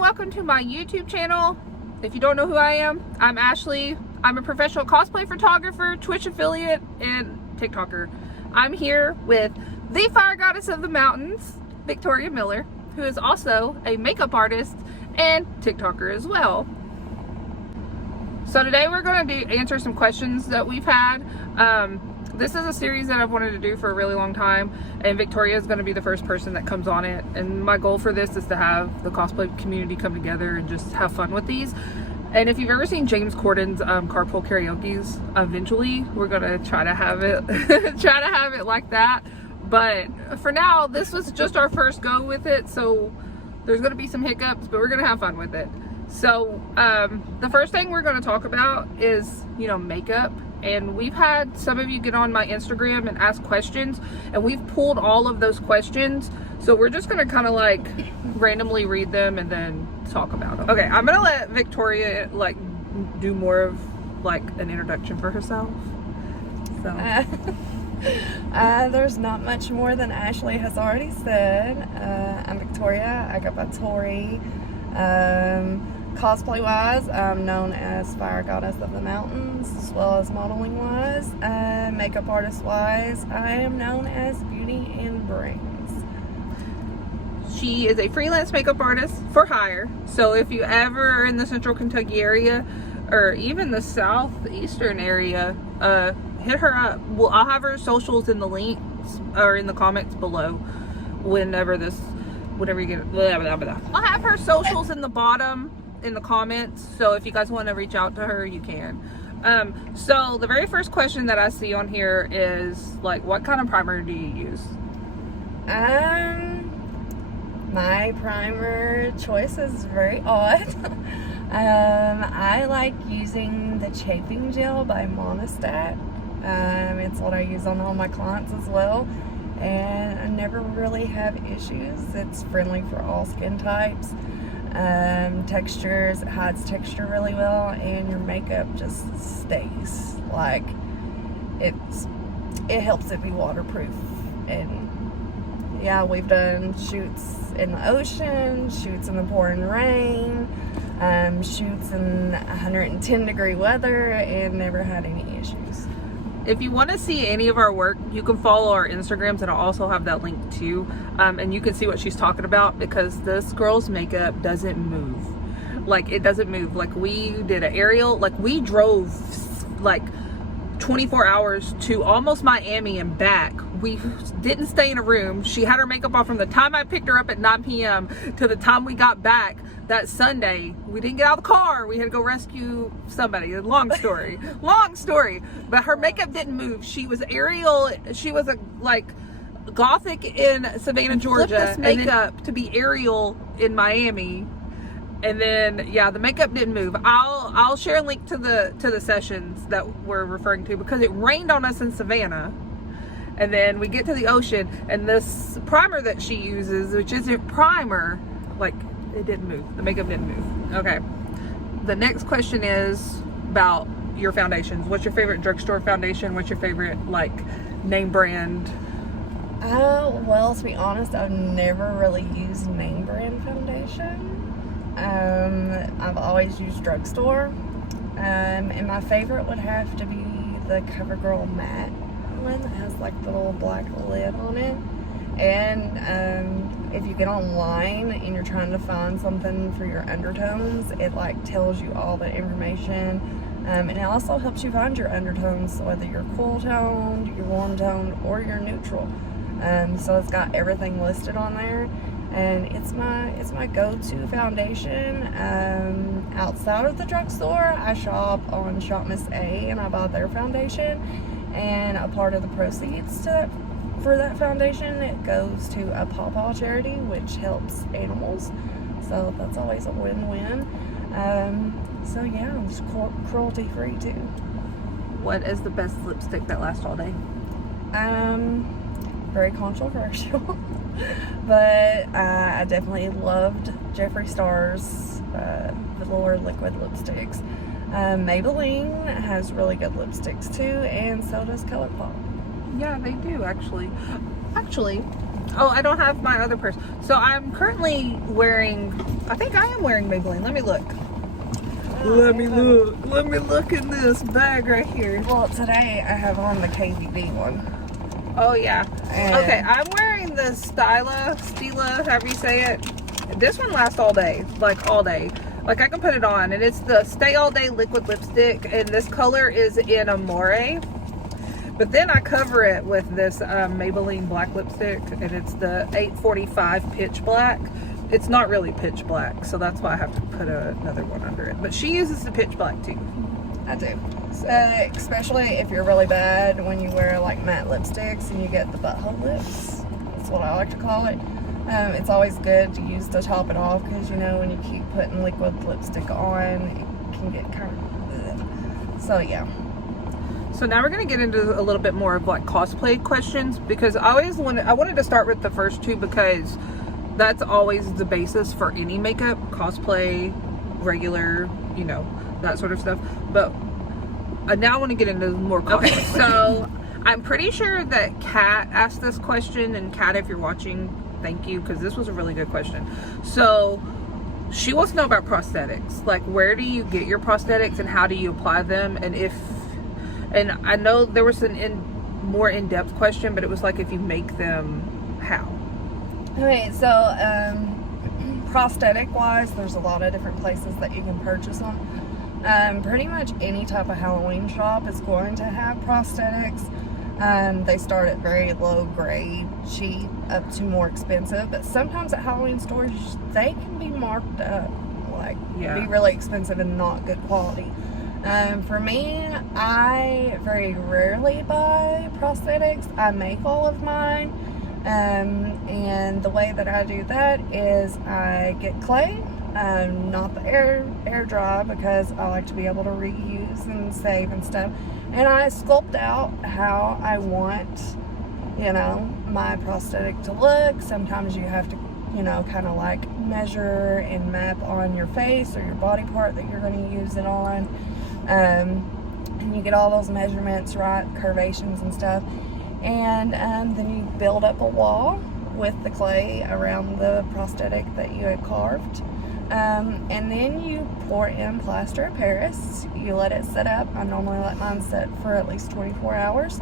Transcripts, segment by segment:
welcome to my YouTube channel. If you don't know who I am, I'm Ashley. I'm a professional cosplay photographer, Twitch affiliate, and TikToker. I'm here with the fire goddess of the mountains, Victoria Miller, who is also a makeup artist and TikToker as well. So today we're going to answer some questions that we've had. This is a series that I've wanted to do for a really long time, and Victoria is going to be the first person that comes on it. And my goal for this is to have the cosplay community come together and just have fun with these. And if you've ever seen James Corden's carpool karaoke's, eventually we're going to try to have it like that. But for now, this was just our first go with it, so there's going to be some hiccups, but we're going to have fun with it. So the first thing we're going to talk about is, makeup. And we've had some of you get on my Instagram and ask questions, and we've pulled all of those questions. So we're just going to kind of like randomly read them and then talk about them. Okay, I'm going to let Victoria do more of an introduction for herself. So there's not much more than Ashley has already said. I'm Victoria. I go by Tori. Cosplay wise, I'm known as Fire Goddess of the Mountains, as well as modeling wise. Makeup artist wise, I am known as Beauty and Brains. She is a freelance makeup artist for hire. So if you ever are in the central Kentucky area, or even the southeastern area, hit her up. Well, I'll have her socials in the links or in the comments below whenever you get blah, blah, blah. I'll have her socials in the bottom in the comments, so if you guys want to reach out to her, you can. So the very first question that I see on here is what kind of primer do you use? My primer choice is very odd. I like using the Chafing Gel by Monostat. It's what I use on all my clients as well, and I never really have issues. It's friendly for all skin types. Textures, it hides texture really well, and your makeup just stays. It helps it be waterproof. And yeah, we've done shoots in the ocean, shoots in the pouring rain, shoots in 110 degree weather, and never had any issues. If you want to see any of our work, you can follow our Instagrams, and I'll also have that link too. And you can see what she's talking about, because this girl's makeup doesn't move. It doesn't move. We did an aerial, we drove 24 hours to almost Miami and back. We didn't stay in a room. She had her makeup on from the time I picked her up at 9 p.m. to the time we got back that Sunday. We didn't get out of the car. We had to go rescue somebody. Long story. Long story. But her makeup didn't move. She was Ariel. She was Gothic in Savannah, Georgia, and makeup to be Ariel in Miami. And then the makeup didn't move. I'll share a link to the sessions that we're referring to, because it rained on us in Savannah. And then we get to the ocean, and this primer that she uses, which isn't primer, it didn't move. The makeup didn't move. Okay. The next question is about your foundations. What's your favorite drugstore foundation? What's your favorite name brand? Well, to be honest, I've never really used name brand foundation. I've always used drugstore. And my favorite would have to be the CoverGirl matte one that has the little black lid on it. And if you get online and you're trying to find something for your undertones, it tells you all the information. And it also helps you find your undertones, so whether you're cool toned, you're warm toned, or you're neutral. So it's got everything listed on there, and it's my go-to foundation. Outside of the drugstore, I shop on Shop Miss A, and I buy their foundation, and a part of the proceeds for that foundation, it goes to a Pawpaw charity, which helps animals. So that's always a win-win. So yeah, it's cruelty-free too. What is the best lipstick that lasts all day? Very controversial, but I definitely loved Jeffree Star's velour liquid lipsticks. Maybelline has really good lipsticks too, and so does ColourPop. Yeah, they do actually. Oh, I don't have my other purse. So I'm currently wearing, I think I am wearing Maybelline. Let me look. Let me look in this bag right here. Well, today I have on the KVD one. Oh yeah. And Okay, I'm wearing the Stila, however you say it. This one lasts all day, like all day. Like I can put it on, and it's the Stay All Day liquid lipstick, and this color is in Amore. But then I cover it with this Maybelline black lipstick, and it's the 845 pitch black. It's not really pitch black, so that's why I have to put another one under it. But she uses the pitch black too. I do. So, especially if you're really bad when you wear like matte lipsticks and you get the butthole lips. That's what I like to call it. It's always good to use to top it off because, you know, when you keep putting liquid lipstick on, it can get kind of... So, yeah. So now we're going to get into a little bit more of like cosplay questions, because I wanted to start with the first two because that's always the basis for any makeup, cosplay, regular, you know, that sort of stuff. But now I want to get into more cosplay. Okay, so I'm pretty sure that Kat asked this question, and Kat, if you're watching, thank you, because this was a really good question. So she wants to know about prosthetics. Like, where do you get your prosthetics and how do you apply them? And I know there was more in-depth question, but it was like, if you make them, how? Okay, so prosthetic wise, there's a lot of different places that you can purchase them. Pretty much any type of Halloween shop is going to have prosthetics. They start at very low grade, cheap, up to more expensive, but sometimes at Halloween stores they can be marked up, like be really expensive and not good quality. For me, I very rarely buy prosthetics. I make all of mine, and the way that I do that is I get clay, not the air dry, because I like to be able to reuse and save and stuff, and I sculpt out how I want, you know, my prosthetic to look. Sometimes you have to, you know, kind of like measure and map on your face or your body part that you're going to use it on. And you get all those measurements right, curvations and stuff, and then you build up a wall with the clay around the prosthetic that you had carved, and then you pour in plaster of Paris. You let it set up. I normally let mine set for at least 24 hours,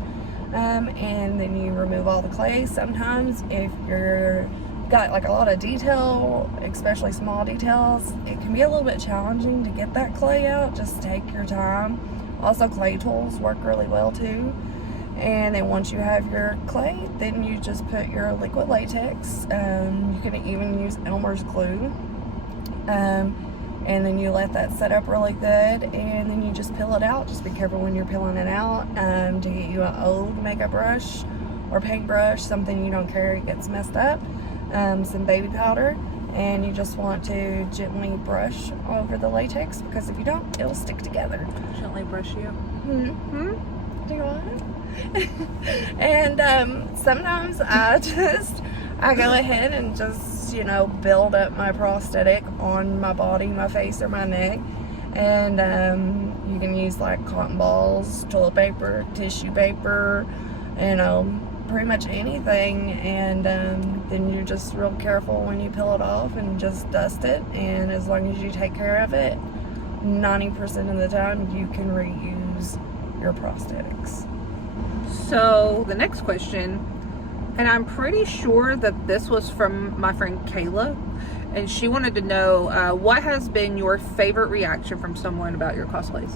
and then you remove all the clay. Sometimes if you're got like a lot of detail, especially small details, it can be a little bit challenging to get that clay out. Just take your time. Also, clay tools work really well too. And then once you have your clay, then you just put your liquid latex. You can even use Elmer's glue, and then you let that set up really good, and then you just peel it out. Just be careful when you're peeling it out, to get you an old makeup brush or paintbrush, something you don't carry gets messed up. Some baby powder, and you just want to gently brush over the latex, because if you don't, it'll stick together. Gently brush you. Do you want it? And sometimes I go ahead and just, you know, build up my prosthetic on my body, my face, or my neck. And you can use like cotton balls, toilet paper, tissue paper, you know, pretty much anything, and then you're just real careful when you peel it off and just dust it, and as long as you take care of it, 90% of the time you can reuse your prosthetics. So the next question, and I'm pretty sure that this was from my friend Kayla, and she wanted to know what has been your favorite reaction from someone about your cosplays?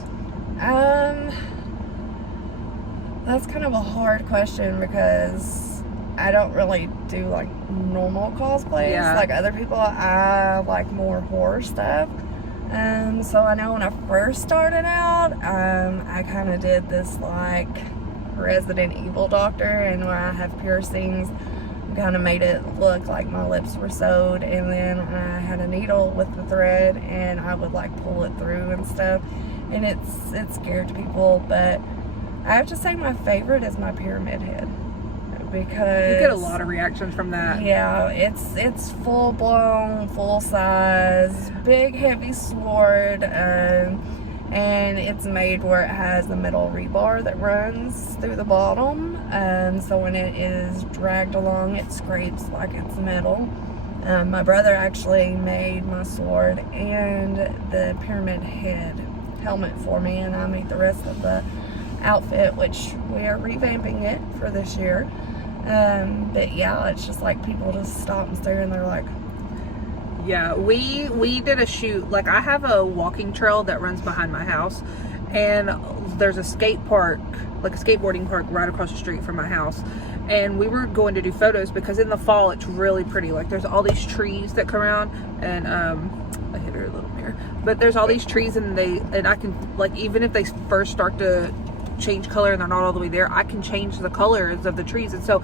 That's kind of a hard question, because I don't really do like normal cosplays. Yeah. Like other people, I like more horror stuff. So I know when I first started out, I kind of did this like Resident Evil doctor, and where I have piercings, kind of made it look like my lips were sewed, and then I had a needle with the thread, and I would like pull it through and stuff, and it scared people. But I have to say my favorite is my pyramid head, because you get a lot of reactions from that. Yeah, it's full blown, full size, big heavy sword, and and it's made where it has the metal rebar that runs through the bottom, so when it is dragged along it scrapes like it's metal. My brother actually made my sword and the pyramid head helmet for me, and I made the rest of the outfit, which we are revamping it for this year. But yeah, it's just like people just stop and stare and they're like, yeah, we did a shoot. Like, I have a walking trail that runs behind my house, and there's a skate park, like a skateboarding park right across the street from my house, and we were going to do photos because in the fall it's really pretty. Like, there's all these trees that come around, and I hit her a little mirror, but there's all these trees, and I can, like, even if they first start to change color and they're not all the way there, I can change the colors of the trees. And so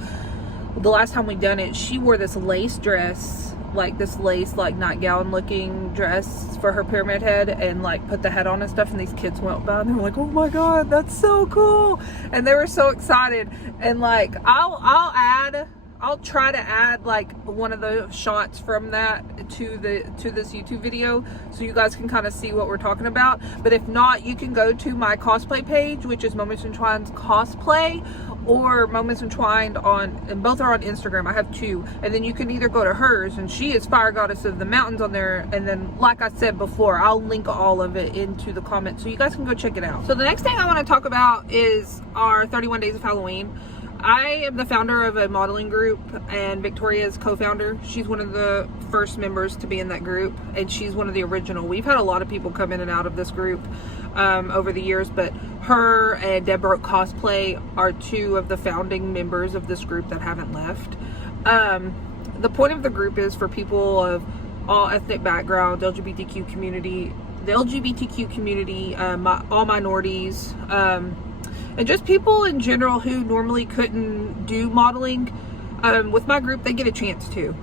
the last time we done it, she wore this lace dress, like this lace like nightgown looking dress for her pyramid head, and like put the head on and stuff, and these kids went by and they were like, oh my god, that's so cool, and they were so excited. And like I'll try to add like one of the shots from that to this YouTube video so you guys can kind of see what we're talking about. But if not, you can go to my cosplay page, which is Moments Entwined Cosplay, or Moments Entwined and both are on Instagram. I have two, and then you can either go to hers, and she is Fire Goddess of the Mountains on there, and then like I said before, I'll link all of it into the comments so you guys can go check it out. So the next thing I want to talk about is our 31 Days of Halloween. I am the founder of a modeling group, and Victoria is co-founder. She's one of the first members to be in that group, and she's one of the original. We've had a lot of people come in and out of this group over the years, but her and Deborah Cosplay are two of the founding members of this group that haven't left. The point of the group is for people of all ethnic backgrounds, the LGBTQ community, all minorities, and just people in general who normally couldn't do modeling. With my group, they get a chance to.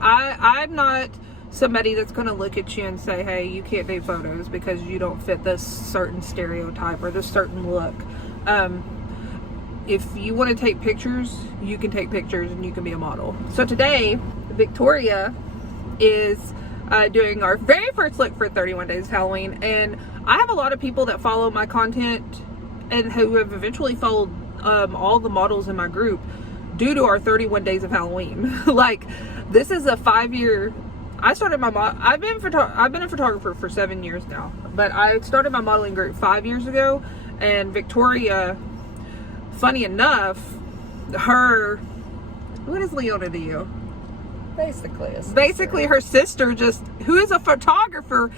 I'm not somebody that's going to look at you and say, hey, you can't do photos because you don't fit this certain stereotype or this certain look. If you want to take pictures, you can take pictures and you can be a model. So today, Victoria is doing our very first look for 31 Days of Halloween, and I have a lot of people that follow my content and who have eventually followed all the models in my group due to our 31 Days of Halloween. Like, this is a 5-year. I started my I've been a photographer for 7 years now, but I started my modeling group 5 years ago, and Victoria, funny enough, what is Leona to you? Basically her sister, who is a photographer,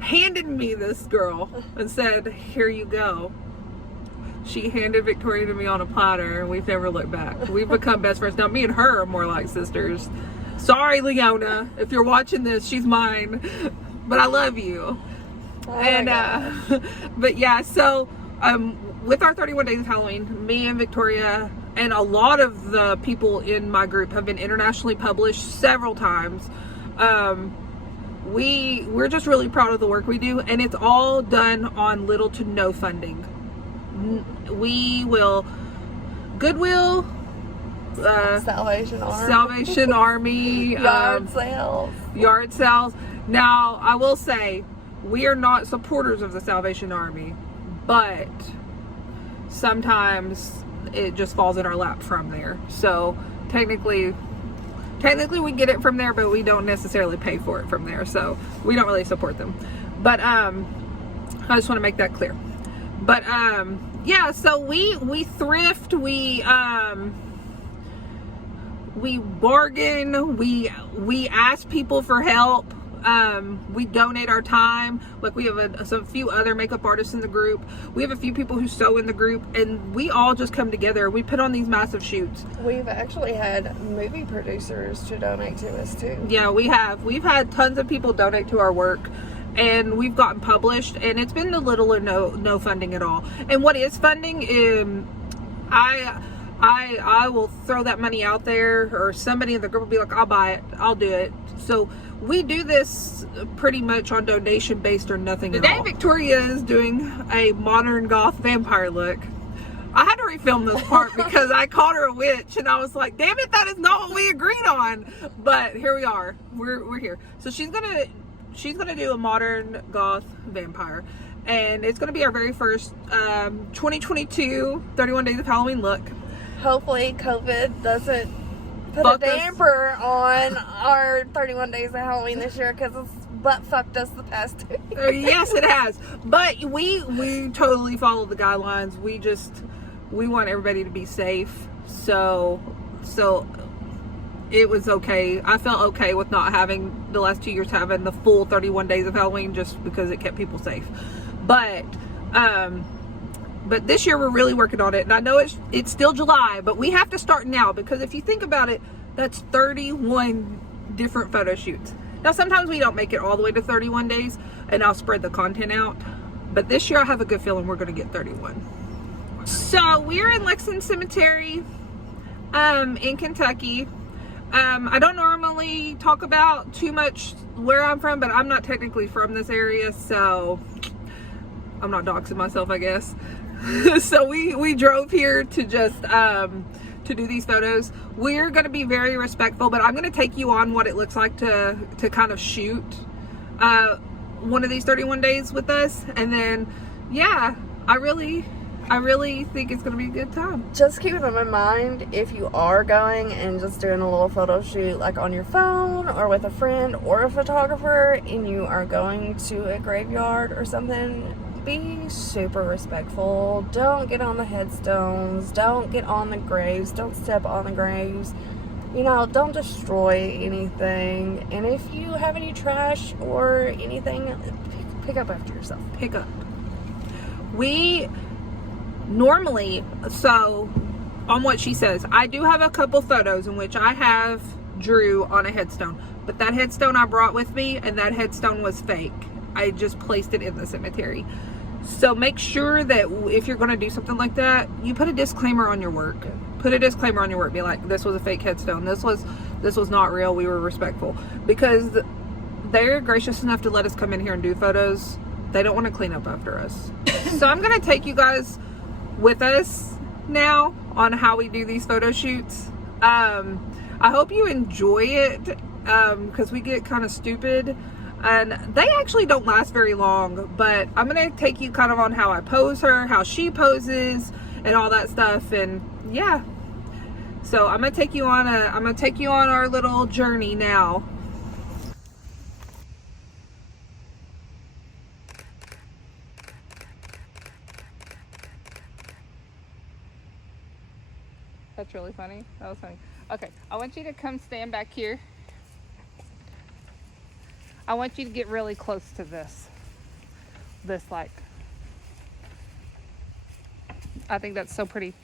handed me this girl and said, here you go. She handed Victoria to me on a platter, and we've never looked back. We've become best friends. Now, me and her are more like sisters. Sorry, Leona, if you're watching this, she's mine, but I love you. But yeah, so with our 31 Days of Halloween, me and Victoria and a lot of the people in my group have been internationally published several times. We're just really proud of the work we do, and it's all done on little to no funding. We will Goodwill, Salvation Army, yard sales. Now, I will say, we are not supporters of the Salvation Army, but sometimes it just falls in our lap from there. So technically we get it from there, but we don't necessarily pay for it from there. So we don't really support them. But I just want to make that clear. But yeah, so we thrift, we bargain, we ask people for help, we donate our time. Like, we have a few other makeup artists in the group. We have a few people who sew in the group, and we all just come together. We put on these massive shoots. We've actually had movie producers to donate to us too. Yeah, we've had tons of people donate to our work, and we've gotten published, and it's been little or no funding at all. And what is funding, I will throw that money out there, or somebody in the group will be like, I'll buy it, I'll do it. So we do this pretty much on donation based or nothing at all. Today Victoria is doing a modern goth vampire look. I had to refilm this part because I called her a witch, and I was like, damn it, that is not what we agreed on. But here we are, we're here. So she's gonna do a modern goth vampire, and it's going to be our very first 2022 31 Days of Halloween look. Hopefully COVID doesn't put Fuck a us. damper on our 31 Days of Halloween this year, because it's butt fucked us the past 2 years. Yes, it has. But we totally follow the guidelines. We want everybody to be safe. So it was okay. I felt okay with not having the last 2 years having the full 31 days of Halloween, just because it kept people safe. But this year we're really working on it, and I know it's still July, but we have to start now, because if you think about it, that's 31 different photo shoots. Now sometimes we don't make it all the way to 31 days, and I'll spread the content out, but this year I have a good feeling we're going to get 31. So we're in Lexington Cemetery in Kentucky. I don't normally talk about too much where I'm from, but I'm not technically from this area, so I'm not doxing myself, I guess. So we drove here to just to do these photos. We're going to be very respectful, but I'm going to take you on what it looks like to kind of shoot one of these 31 days with us, and then yeah, I really think it's going to be a good time. Just keep them in mind if you are going and just doing a little photo shoot, like on your phone or with a friend or a photographer, and you are going to a graveyard or something, be super respectful. Don't get on the headstones, don't get on the graves, don't step on the graves, you know, don't destroy anything. And if you have any trash or anything, pick up after yourself. Pick up. We normally, so on what she says, I do have a couple photos in which I have Drew on a headstone, but that headstone I brought with me, and that headstone was fake. I just placed it in the cemetery. So make sure that if you're going to do something like that, you put a disclaimer on your work. Put a disclaimer on your work. Be like, this was a fake headstone. This was not real. We were respectful, because they're gracious enough to let us come in here and do photos. They don't want to clean up after us. So I'm going to take you guys with us now on how we do these photo shoots. I hope you enjoy it, because we get kind of stupid, and they actually don't last very long, but I'm going to take you kind of on how I pose her, how she poses, and all that stuff. And yeah, so I'm going to take you on our little journey now. That's really funny. That was funny. Okay, I want you to come stand back here. I want you to get really close to this like, I think that's so pretty.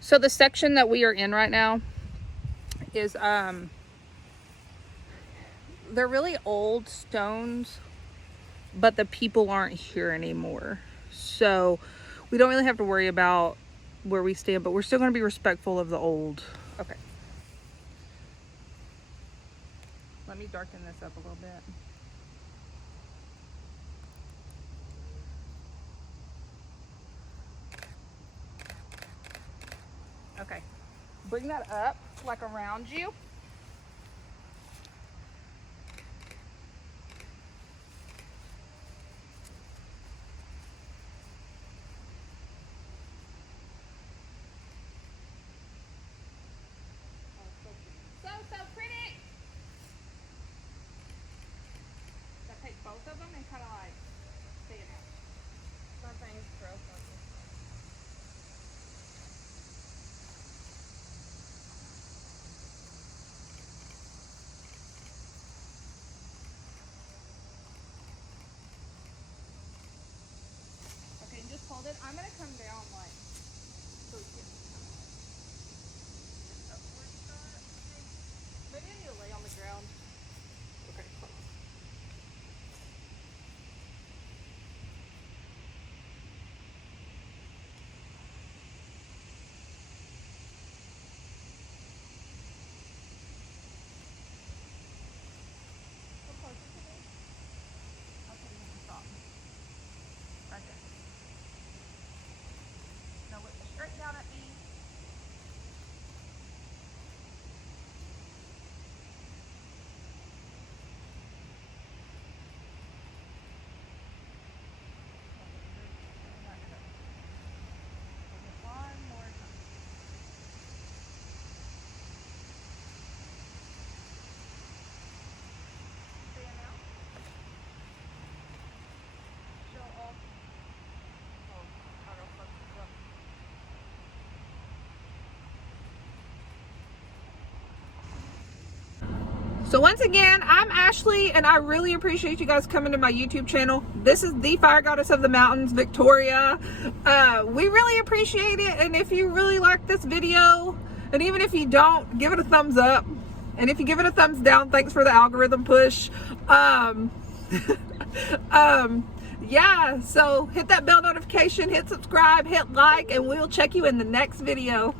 So the section that we are in right now is they're really old stones, but the people aren't here anymore. So we don't really have to worry about where we stand, but we're still going to be respectful of the old. Okay. Let me darken this up a little bit. Okay. Bring that up, like around you. So pretty. So take both of them and kind of like stand out. My thing's broken. Okay, just hold it. I'm gonna come down like so we can maybe I need to lay on the ground. Okay. Right there. Now look straight down at me. So once again, I'm Ashley, and I really appreciate you guys coming to my YouTube channel. This is the Fire Goddess of the Mountains, Victoria. We really appreciate it, and if you really like this video, and even if you don't, give it a thumbs up. And if you give it a thumbs down, thanks for the algorithm push. Yeah, so hit that bell notification, hit subscribe, hit like, and we'll check you in the next video.